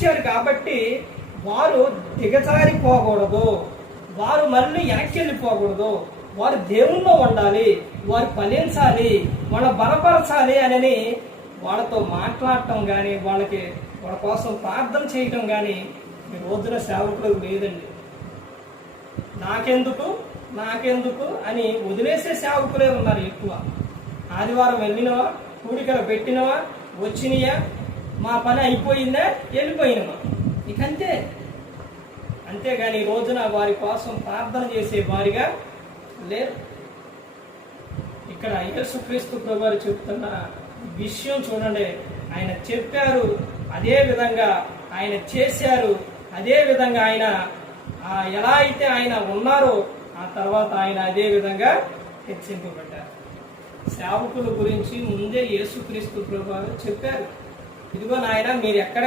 పిలిచారు కాబట్టి వారు దిగజారిపోకూడదు, వారు మళ్ళీ వెనక్కి వెళ్ళిపోకూడదు, వారు దేవుల్లో ఉండాలి, వారు ఫలించాలి, వాళ్ళ బలపరచాలి అని వాళ్ళతో మాట్లాడటం కానీ వాళ్ళ కోసం ప్రార్థన చేయటం కానీ ఈ రోజున సేవకులకు లేదండి. నాకెందుకు అని వదిలేసే సేవకులే ఉన్నారు ఎక్కువ. ఆదివారం వెళ్ళినవా, కూడికలు పెట్టినవా, వచ్చినయా, మా పని అయిపోయిందా, వెళ్ళిపోయినవా, ఇకంతే. అంతేగాని ఈ రోజున వారి కోసం ప్రార్థన చేసే వారిగా లేరు. ఇక్కడ యేసుక్రీస్తు ప్రభువారు చెప్తున్న విషయం చూడండి. ఆయన చెప్పారు, అదే విధంగా ఆయన చేశారు, అదే విధంగా ఆయన ఎలా అయితే ఆయన ఉన్నారో ఆ తర్వాత ఆయన అదే విధంగా హెచ్చింపబడ్డారు. సేవకుల గురించి ముందే యేసుక్రీస్తు ప్రభువారు చెప్పారు, ఇదిగో నాయన మీరు ఎక్కడ